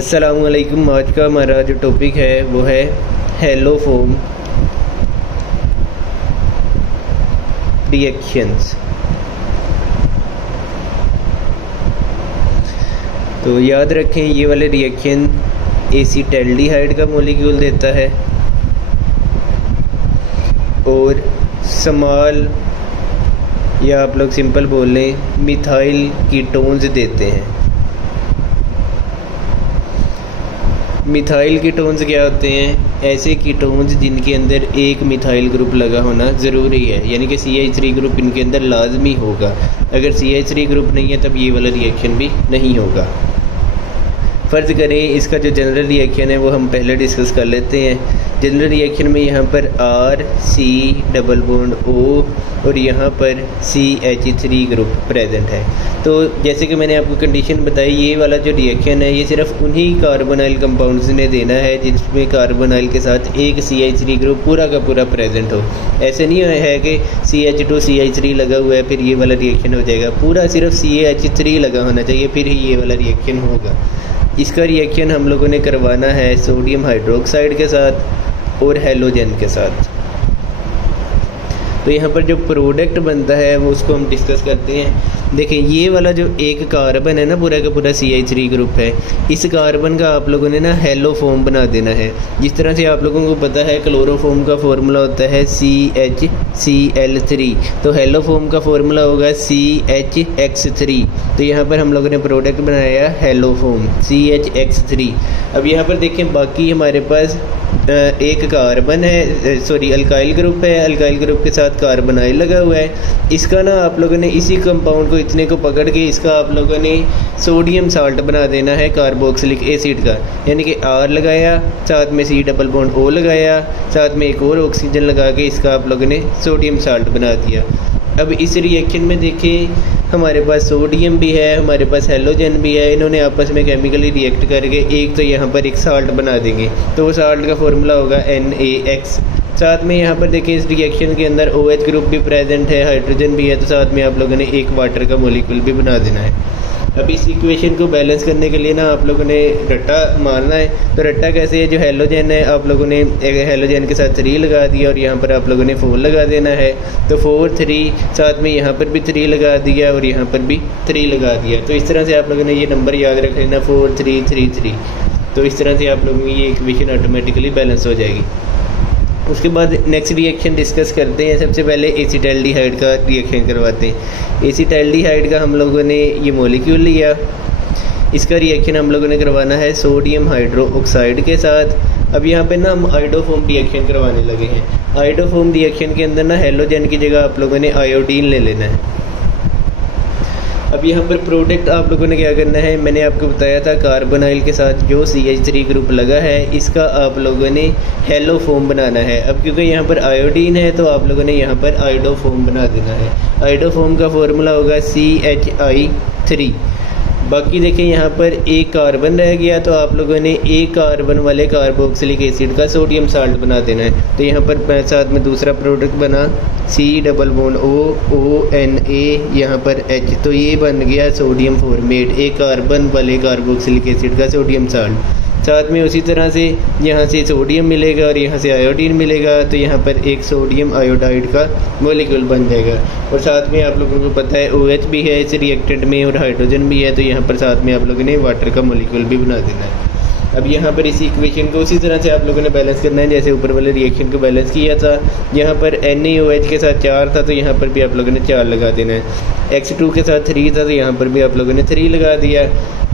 अस्सलामुअलैकुम। आज का हमारा जो टॉपिक है वो है हैलोफोम रिएक्शंस। तो याद रखें, ये वाले रिएक्शन एसीटैल्डिहाइड का मॉलिक्यूल देता है और स्मॉल या आप लोग सिंपल बोल लें मिथाइल कीटोन्स देते हैं। मिथाइल कीटोन्स क्या होते हैं? ऐसे कीटोन्स जिनके अंदर एक मिथाइल ग्रुप लगा होना ज़रूरी है, यानी कि CH3 ग्रुप इनके अंदर लाजमी होगा। अगर CH3 ग्रुप नहीं है तब ये वाला रिएक्शन भी नहीं होगा। फ़र्ज़ करें इसका जो जनरल रिएक्शन है वो हम पहले डिस्कस कर लेते हैं। जनरल रिएक्शन में यहाँ पर RC डबल बॉन्ड O और यहाँ पर CH3 ग्रुप प्रेजेंट है। तो जैसे कि मैंने आपको कंडीशन बताई, ये वाला जो रिएक्शन है ये सिर्फ उन्हीं कार्बोनाइल कंपाउंड्स ने देना है जिसमें कार्बोनाइल के साथ एक CH3 ग्रुप पूरा का पूरा प्रेजेंट हो। ऐसे नहीं है कि CH2 CH3 लगा हुआ है फिर ये वाला रिएक्शन हो जाएगा। पूरा सिर्फ CH3 लगा होना चाहिए फिर ही ये वाला रिएक्शन होगा। इसका रिएक्शन हम लोगों ने करवाना है सोडियम हाइड्रोक्साइड के साथ और हैलोजन के साथ। तो यहाँ पर जो प्रोडक्ट बनता है वो उसको हम डिस्कस करते हैं। देखिए, ये वाला जो एक कार्बन है ना, पूरा का पूरा CH3 ग्रुप है, इस कार्बन का आप लोगों ने ना हैलोफोम बना देना है। जिस तरह से आप लोगों को पता है क्लोरोफोम का फॉर्मूला होता है CHCl3, तो हैलोफोम का फॉर्मूला होगा CHX3। तो यहाँ पर हम लोगों ने प्रोडक्ट बनाया हैलोफोम CHX3। अब यहाँ पर देखें, बाकी हमारे पास एक कार्बन है, सॉरी अल्काइल ग्रुप है। अल्काइल ग्रुप के साथ कार्बोनाइल लगा हुआ है। इसका ना आप लोगों ने इसी कंपाउंड को इतने को पकड़ के इसका आप लोगों ने सोडियम साल्ट बना देना है कार्बोक्सिलिक एसिड का, यानी कि R लगाया, साथ में C डबल बॉन्ड O लगाया, साथ में एक और ऑक्सीजन लगा के इसका आप लोगों ने सोडियम साल्ट बना दिया। अब इस रिएक्शन में देखें, हमारे पास सोडियम भी है, हमारे पास हैलोजन भी है। इन्होंने आपस में केमिकली रिएक्ट करके एक तो यहाँ पर एक साल्ट बना देंगे, तो वो साल्ट का फॉर्मूला होगा NaX। साथ में यहाँ पर देखिए इस रिएक्शन के अंदर OH ग्रुप भी प्रेजेंट है, हाइड्रोजन भी है, तो साथ में आप लोगों ने एक वाटर का मॉलिक्यूल भी बना देना है। अब इस इक्वेशन को बैलेंस करने के लिए ना आप लोगों ने रट्टा मारना है। तो रट्टा कैसे है? जो हैलोजन है आप लोगों ने एक हैलोजन के साथ 3 लगा दिया और यहाँ पर आप लोगों ने 4 लगा देना है। तो 4 3, साथ में यहाँ पर भी 3 लगा दिया और यहाँ पर भी 3 लगा दिया। तो इस तरह से आप लोगों ने ये नंबर याद रख लेना 4 3 3 3। तो इस तरह से आप लोगों की ये इक्वेशन ऑटोमेटिकली बैलेंस हो जाएगी। उसके बाद नेक्स्ट रिएक्शन डिस्कस करते हैं। सबसे पहले एसीटैल्डिहाइड का रिएक्शन करवाते हैं। एसीटैल्डिहाइड का हम लोगों ने ये मॉलिक्यूल लिया, इसका रिएक्शन हम लोगों ने करवाना है सोडियम हाइड्रोक्साइड के साथ। अब यहाँ पे ना हम आयोडोफोम रिएक्शन करवाने लगे हैं। आयोडोफोम रिएक्शन के अंदर ना हैलोजन की जगह आप लोगों ने आयोडीन ले लेना है। अब यहाँ पर प्रोडक्ट आप लोगों ने क्या करना है, मैंने आपको बताया था कार्बोनाइल के साथ जो CH3 ग्रुप लगा है इसका आप लोगों ने हैलोफोम बनाना है। अब क्योंकि यहाँ पर आयोडीन है तो आप लोगों ने यहाँ पर आयोडोफोम बना देना है। आयोडोफोम का फॉर्मूला होगा CHI3। बाकी देखें यहाँ पर एक कार्बन रह गया, तो आप लोगों ने एक कार्बन वाले कार्बोक्सिलिक एसिड का सोडियम साल्ट बना देना है। तो यहाँ पर साथ में दूसरा प्रोडक्ट बना C डबल बॉन्ड ONA, यहाँ पर H, तो ये बन गया सोडियम फॉर्मेट, एक कार्बन वाले कार्बोक्सिलिक एसिड का सोडियम साल्ट। साथ में उसी तरह से यहाँ से सोडियम मिलेगा और यहाँ से आयोडीन मिलेगा, तो यहाँ पर एक सोडियम आयोडाइड का मॉलिक्यूल बन जाएगा। और साथ में आप लोगों को पता है OH भी है इस रिएक्टेंट में और हाइड्रोजन भी है, तो यहाँ पर साथ में आप लोगों ने वाटर का मॉलिक्यूल भी बना देना है। अब यहाँ पर इसी इक्वेशन को उसी तरह से आप लोगों ने बैलेंस करना है जैसे ऊपर वाले रिएक्शन को बैलेंस किया था। यहाँ पर NaOH के साथ 4 था तो यहाँ पर भी आप लोगों ने 4 लगा देना है। X2 के साथ 3 था तो यहाँ पर भी आप लोगों ने 3 लगा दिया।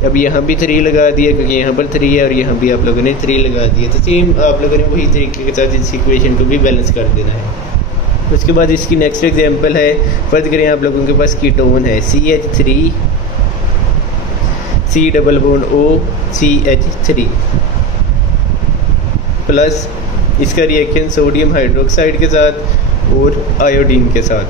अब यहाँ भी 3 लगा दिया क्योंकि यहाँ पर 3 है और यहाँ भी आप लोगों ने 3 लगा दिया। तो सेम आप लोगों ने वही तरीके के साथ इस इक्वेशन को भी बैलेंस कर देना है। उसके बाद इसकी नेक्स्ट एग्जाम्पल है, फर्ज करें आप लोगों के पास कीटोन है CH3 C double bond O CH3 plus इसका रिएक्शन सोडियम हाइड्रोक्साइड के साथ और आयोडीन के साथ।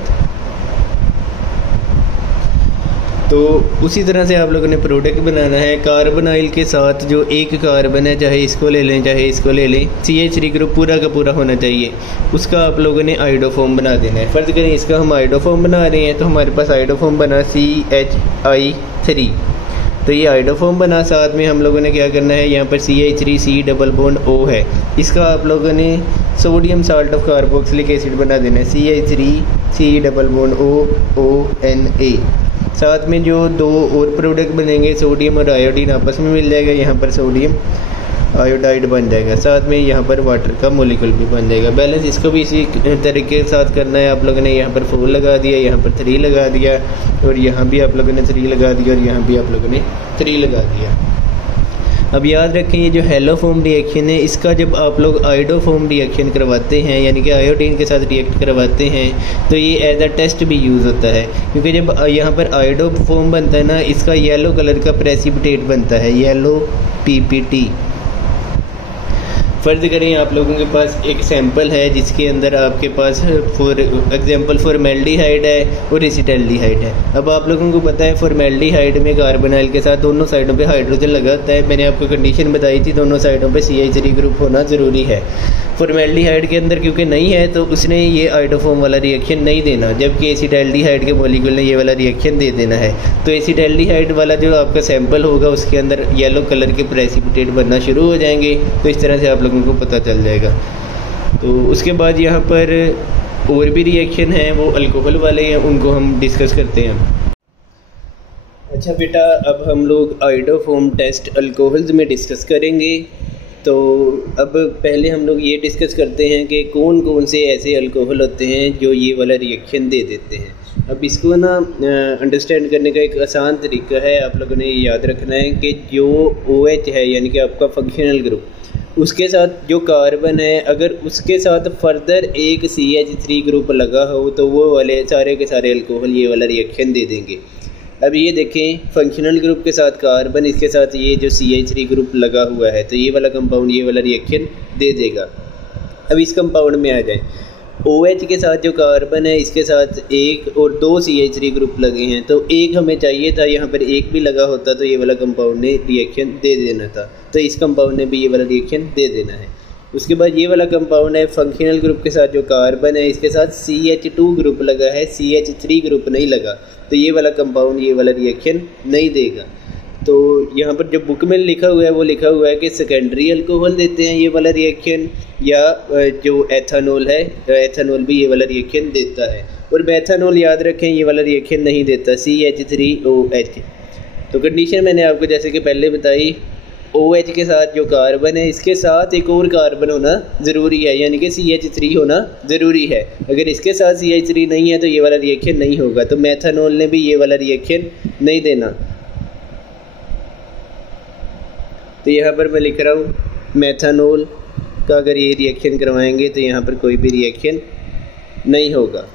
तो उसी तरह से आप लोगों ने प्रोडक्ट बनाना है कार्बोनाइल के साथ। जो एक कार्बन है, चाहे इसको ले लें चाहे इसको ले लें, CH3 ग्रुप पूरा का पूरा होना चाहिए, उसका आप लोगों ने आयोडोफॉर्म बना देना है। फर्ज करें इसका हम आयोडोफॉर्म बना रहे हैं, तो हमारे पास आयोडोफॉर्म बना CHI3। तो ये आइडोफॉर्म बना। साथ में हम लोगों ने क्या करना है, यहाँ पर CH3C डबल बॉन्ड O है, इसका आप लोगों ने sodium salt of carboxylic acid बना देना है, CH3C डबल बॉन्ड OONA। साथ में जो दो और प्रोडक्ट बनेंगे, सोडियम और आयोडीन आपस में मिल जाएगा, यहाँ पर सोडियम आयोडाइड बन जाएगा। साथ में यहाँ पर वाटर का मोलिक्यूल भी बन जाएगा। बैलेंस इसको भी इसी तरीके के साथ करना है। आप लोगों ने यहाँ पर 4 लगा दिया, यहाँ पर 3 लगा दिया, और यहाँ भी आप लोगों ने 3 लगा दिया, और यहाँ भी आप लोगों ने 3 लगा दिया। अब याद रखें, ये जो हेलोफॉर्म रिएक्शन है, इसका जब आप लोग आयोडोफॉर्म रिएक्शन करवाते हैं, यानी कि आयोडीन के साथ रिएक्ट करवाते हैं, तो ये एज अ टेस्ट भी यूज़ होता है। क्योंकि जब यहाँ पर आयोडोफॉर्म बनता है ना, इसका येलो कलर का प्रेसिपिटेट बनता है, येलो PPT। फ़र्ज़ करें आप लोगों के पास एक सैंपल है जिसके अंदर आपके पास फॉर एग्जांपल फॉर्मेल्डिहाइड है और एसिटाल्डिहाइड है। अब आप लोगों को पता है फॉर्मेल्डिहाइड में कार्बोनाइल के साथ दोनों साइडों पे हाइड्रोजन लगा होता है। मैंने आपको कंडीशन बताई थी, दोनों साइडों पे CH3 ग्रुप होना ज़रूरी है। फॉर्मेल्डिहाइड के अंदर क्योंकि नहीं है, तो उसने ये आइडोफॉर्म वाला रिएक्शन नहीं देना, जबकि एसिटाल्डिहाइड के मॉलिक्यूल ने ये वाला रिएक्शन दे देना है। तो एसिटाल्डिहाइड वाला जो आपका सैंपल होगा, उसके अंदर येलो कलर के प्रेसिपिटेट बनना शुरू हो जाएंगे। तो इस तरह से आप लोगों को पता चल जाएगा। तो उसके बाद यहाँ पर और भी रिएक्शन हैं, वो अल्कोहल वाले हैं, उनको हम डिस्कस करते हैं। अच्छा बेटा, अब हम लोग आइडोफॉर्म टेस्ट अल्कोहल्स में डिस्कस करेंगे। तो अब पहले हम लोग ये डिस्कस करते हैं कि कौन कौन से ऐसे अल्कोहल होते हैं जो ये वाला रिएक्शन दे देते हैं। अब इसको ना अंडरस्टैंड करने का एक आसान तरीका है, आप लोगों ने याद रखना है कि जो OH है, यानी कि आपका फंक्शनल ग्रुप, उसके साथ जो कार्बन है, अगर उसके साथ फर्दर एक CH3 ग्रुप लगा हो, तो वो वाले सारे के सारे अल्कोहल ये वाला रिएक्शन दे देंगे। अब ये देखें, फंक्शनल ग्रुप के साथ कार्बन, इसके साथ ये जो CH3 ग्रुप लगा हुआ है, तो ये वाला कंपाउंड ये वाला रिएक्शन दे देगा। अब इस कंपाउंड में आ जाए, OH के साथ जो कार्बन है, इसके साथ एक और 2 CH3 ग्रुप लगे हैं, तो एक हमें चाहिए था, यहाँ पर एक भी लगा होता तो ये वाला कंपाउंड ने रिएक्शन दे देना था। तो इस कंपाउंड ने भी ये वाला रिएक्शन दे देना है। उसके बाद ये वाला कंपाउंड है, फंक्शनल ग्रुप के साथ जो कार्बन है, इसके साथ CH2 ग्रुप लगा है, CH3 ग्रुप नहीं लगा, तो ये वाला कंपाउंड ये वाला रिएक्शन नहीं देगा। तो यहाँ पर जो बुक में लिखा हुआ है, वो लिखा हुआ है कि सेकेंडरी अल्कोहल देते हैं ये वाला रिएक्शन, या जो एथानॉल है, एथानॉल भी ये वाला रिएक्शन देता है। और मेथानॉल याद रखें, ये वाला रिएक्शन नहीं देता, CH3OH। तो कंडीशन मैंने आपको जैसे कि पहले बताई, OH के साथ जो कार्बन है, इसके साथ एक और कार्बन होना ज़रूरी है, यानी कि CH3 होना ज़रूरी है। अगर इसके साथ CH3 नहीं है तो ये वाला रिएक्शन नहीं होगा। तो मेथानॉल ने भी ये वाला रिएक्शन नहीं देना। तो यहाँ पर मैं लिख रहा हूँ, मेथानॉल का अगर ये रिएक्शन करवाएंगे तो यहाँ पर कोई भी रिएक्शन नहीं होगा।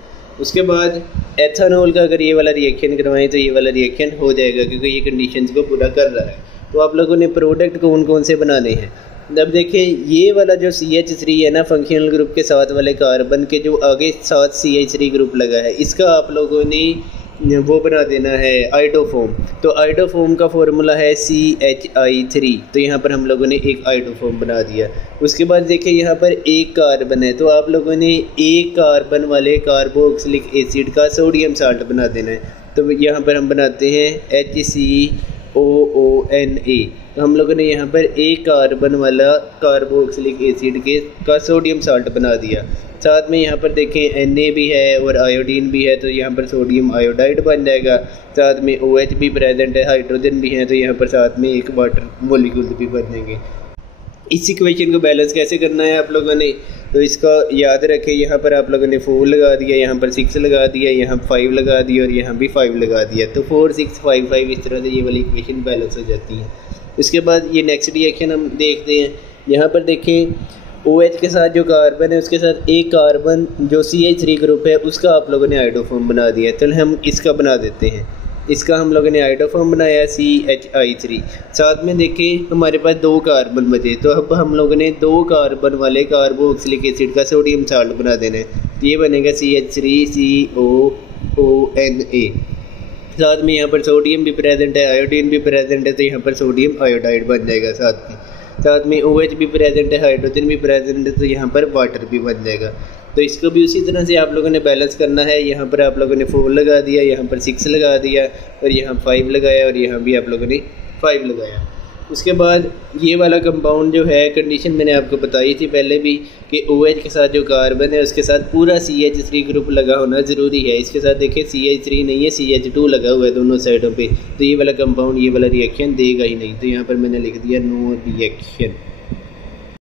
उसके बाद एथानॉल का अगर ये वाला रिएक्शन करवाएं तो ये वाला रिएक्शन हो जाएगा, क्योंकि ये कंडीशंस को पूरा कर रहा है। तो आप लोगों ने प्रोडक्ट कौन कौन से बनाने हैं। अब देखें, ये वाला जो CH3 है ना, फंक्शनल ग्रुप के साथ वाले कार्बन के जो आगे साथ CH3 ग्रुप लगा है, इसका आप लोगों ने वो बना देना है आइडोफॉर्म। तो आइडोफॉर्म का फॉर्मूला है CHI3। तो यहाँ पर हम लोगों ने एक आइडोफॉर्म बना दिया। उसके बाद देखें, यहाँ पर एक कार्बन है, तो आप लोगों ने एक कार्बन वाले कार्बोक्सिलिक एसिड का सोडियम साल्ट बना देना है। तो यहाँ पर हम बनाते हैं HCOONA। तो हम लोगों ने यहाँ पर एक कार्बन वाला कार्बोक्सिलिक एसिड का सोडियम साल्ट बना दिया। साथ में यहाँ पर देखें Na भी है और आयोडीन भी है, तो यहाँ पर सोडियम आयोडाइड बन जाएगा। साथ में OH भी प्रेजेंट है, हाइड्रोजन भी है, तो यहाँ पर साथ में एक वाटर मोलिक्यूल भी बनेंगे। इस इक्वेशन को बैलेंस कैसे करना है आप लोगों ने, तो इसका याद रखें, यहाँ पर आप लोगों ने 4 लगा दिया, यहाँ पर 6 लगा दिया, यहाँ 5 लगा दिया और यहाँ भी 5 लगा दिया। तो 4 6 5 5 इस तरह से ये वाली इक्वेशन बैलेंस हो जाती है। उसके बाद ये नेक्स्ट रिएक्शन हम देखते हैं। यहाँ पर देखें, OH के साथ जो कार्बन है, उसके साथ एक कार्बन जो CH3 ग्रुप है, उसका आप लोगों ने आइडोफॉर्म बना दिया। तो हम इसका बना देते हैं, इसका हम लोगों ने आइडोफॉर्म बनाया CHI3। साथ में देखें, हमारे पास 2 कार्बन बचे, तो अब हम लोगों ने 2 कार्बन वाले कार्बोक्सिलिक एसिड का सोडियम साल्ट बना देना है। तो ये बनेगा CH3COONA। साथ में यहाँ पर सोडियम भी प्रेजेंट है, आयोडीन भी प्रेजेंट है, तो यहाँ पर सोडियम आयोडाइड बन जाएगा। साथ में OH भी प्रेजेंट है, हाइड्रोजन भी प्रेजेंट है, तो यहाँ पर वाटर भी बन जाएगा। तो इसको भी उसी तरह से आप लोगों ने बैलेंस करना है। यहाँ पर आप लोगों ने 4 लगा दिया, यहाँ पर 6 लगा दिया और यहाँ 5 लगाया और यहाँ भी आप लोगों ने 5 लगाया। उसके बाद ये वाला कंपाउंड जो है, कंडीशन मैंने आपको बताई थी पहले भी कि OH के साथ जो कार्बन है उसके साथ पूरा CH3 ग्रुप लगा होना ज़रूरी है। इसके साथ देखिए CH3 नहीं है, CH2 लगा हुआ है दोनों साइडों पे, तो ये वाला कंपाउंड ये वाला रिएक्शन देगा ही नहीं। तो यहाँ पर मैंने लिख दिया नो रिएक्शन।